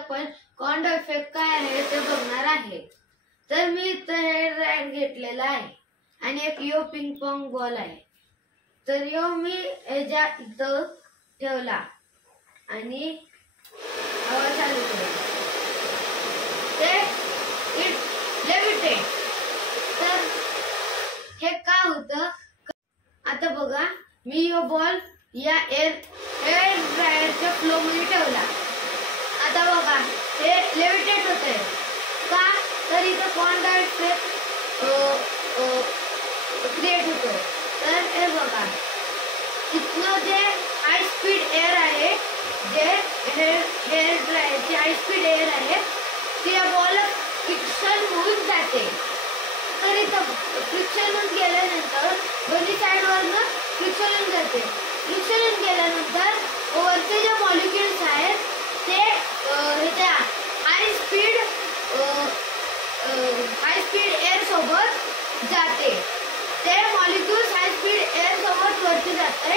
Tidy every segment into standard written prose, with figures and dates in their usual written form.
आपण कॉन्ड इफेक्ट काय आहे ते बघणार आहे। तर मी इथं हे रॅक घेतलेला आहे आणि एक यो पिंग पॉंग बॉल आहे। तर यो मी याच्या इथं ठेवला आणि हवा चालू केली, ते इट लेविटेट। तर हे काय होतं, आता बघा मी यो बॉल या एअर ड्रायरच्या फ्लो मध्ये ठेवला। आता बघा हे लेविटेट होते का, तर इथं कॉन्ड इफेक्ट क्रिएट होतो। तर हे बघा इथनं जे हाय स्पीड एअर आहे, जे हेअर ड्रायरची हाय स्पीड एअर आहे, ती या बॉल फ्रिक्शन होऊन जाते। तर इथं फ्रिक्शन होऊन गेल्यानंतर दोन्ही साईडवरनं फ्रिक्शन होऊन जाते। फ्रिक्शन होऊन गेल्यानंतर वरचे जे मॉलिक्युल्स आहेत ते ह्याच्या हाय स्पीड एअर सोबत जाते। ते मॉलिक्युल्स हाय स्पीड एअर सोबत वरती जाते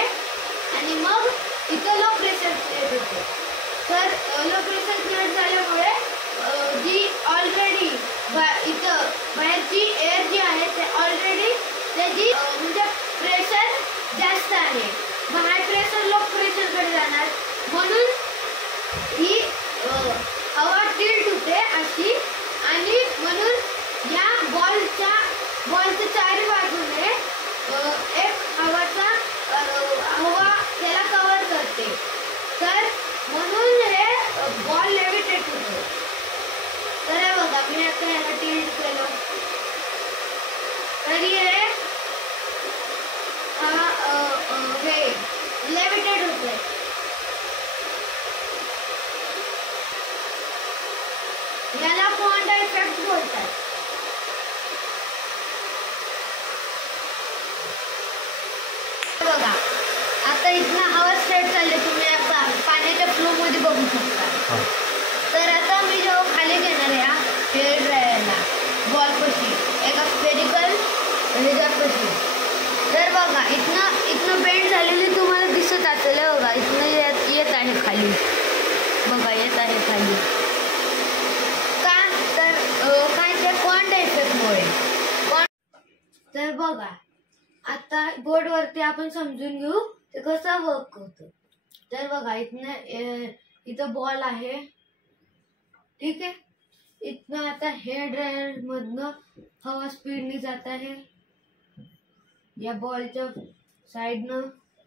आणि मग इथं लो प्रेशर क्रिएट होते। तर लो प्रेशर क्रिएट झाल्यामुळे जी ऑलरेडी इथं बाहेरची एअर जी आहे ते ऑलरेडी त्याची म्हणजे प्रेशर जास्त आहे, मग हाय प्रेशर लो प्रेशर कडे जाणार, म्हणून ही हवा टिल्ट होते अशी। आणि म्हणून या बॉलच्या चारी बाजूने एक हवा त्याला कव्हर करते। तर म्हणून हे बॉल लेविटेट होतो। तर हे बघा मी आता याला टिल्ट केलं तरी हे लेविटेट होते। याला कॉन्ड इफेक्ट बोलतात। बघा आता इथनं हवा स्ट्रेट चालली, तुम्ही पाण्याच्या फ्लो मध्ये बघू शकता। तर आता मी जेव्हा खाली घेणार या हेअर ड्रायरला बॉल पशी एका स्फेरिकल ह्याच्यापाशी, तर बघा इथनं बेंड झालेली तुम्हाला दिसत असेल। बघा इथनं येत आहे खाली, बघा येत आहे खाली का, तर काय ते कॉन्ड इफेक्टमुळे। तर बघा आता बोर्ड वरती आपण समजून घेऊ ते कसं वर्क होतं। तर बघा इथं बॉल आहे, ठीक आहे। इथनं आता हेअर ड्रायर मधनं हवा स्पीडने जात आहे या बॉलच्या साइडनं,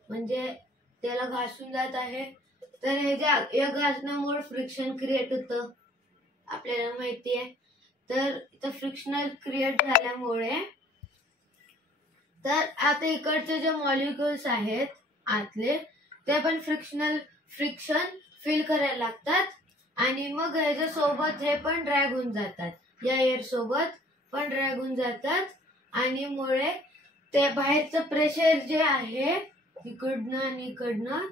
म्हणजे त्याला घासून जात आहे। तर या घासण्यामुळे फ्रिक्शन क्रिएट होतं, आपल्याला माहिती आहे। तर इथं फ्रिक्शनल क्रिएट झाल्यामुळे तर आता इकडचे जे मॉलिक्युल्स आहेत आतले ते पण फ्रिक्शन फील करायला लागतात आणि मग ह्याच्या सोबत हे पण ड्रॅग होऊन जातात, या एअर सोबत पण ड्रॅग होऊन जातात। आणि मुळे ते बाहेरचं प्रेशर जे आहे इकडनं आणि इकडनं,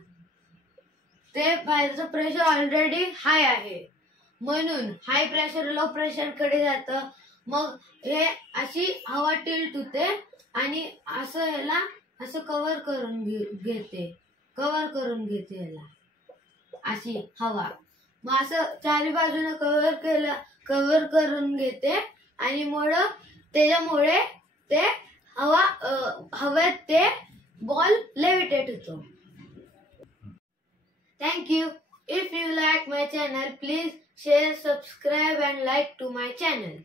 ते बाहेरचं प्रेशर ऑलरेडी हाय आहे, म्हणून हाय प्रेशर लो प्रेशर कडे जातं। मग हे अशी हवा टिल्ट होते आणि असं ह्याला असं कव्हर करून घेते ह्याला अशी हवा। मग असं चारी बाजूने कव्हर करून घेते आणि त्याच्यामुळे ते हवेत ते बॉल लेविटेट होतो। Thank you. If you like my channel, please share, subscribe and like to my channel.